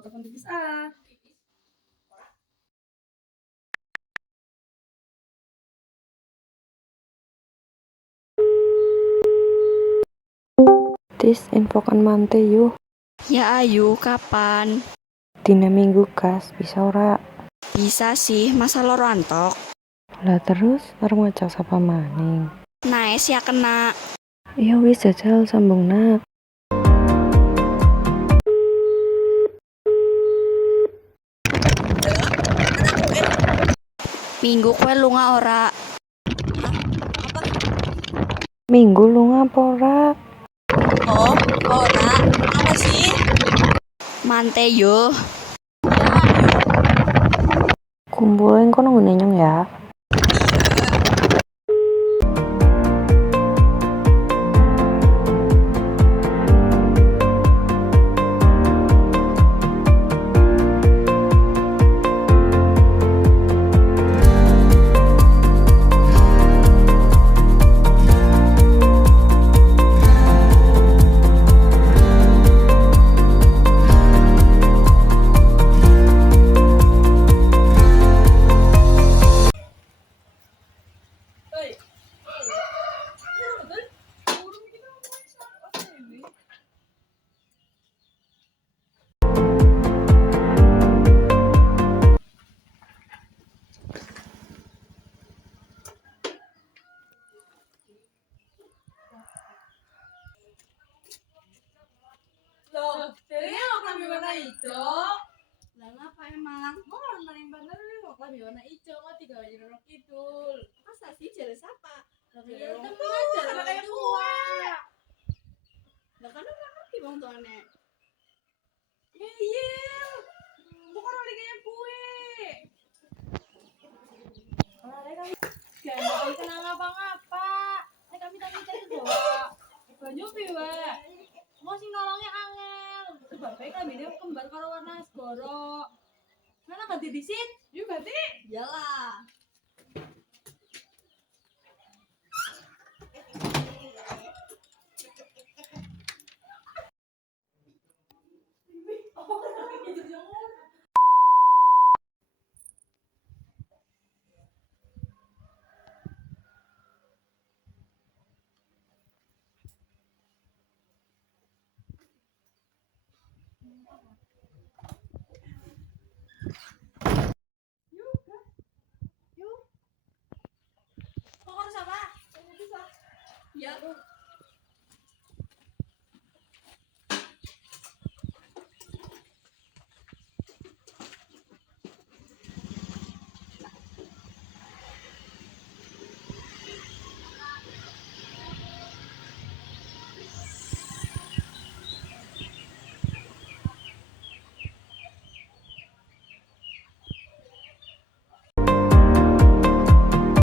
telepon tipis ah. Tis infokan mante yuk. Ya ayu, kapan? Dina minggu kas, bisa ora? Bisa sih, masa loro antok? Lah terus, arep ngajak sapa maning? Naes ya kena. Ya wis jajal sambung nak. Minggu kue lunga ora? Minggu lu ngapa ora? Oh, ora. Apa sih? Mante yo. Kumpulin kono ngene nyong ya. Loh, dari kami warna hijau. Lah ngapa emang? Mau main bandar ini mau kami warna hijau, mau 3 warna kidul. Masa sih jare siapa? Ya teman, jangan kayak tua. Lah kan ora ngerti wong tuane. Iya, bukan oleh kayak kue. Jangan kena ngapa-ngapa. Kami tadi cari doa. Banyu piwe. Mau sing nolongnya angel. Sebab kami ini kembar karo warna segoro. Mana ganti disit? Yuk ganti. Iyalah. Pokoknya sama. Ya.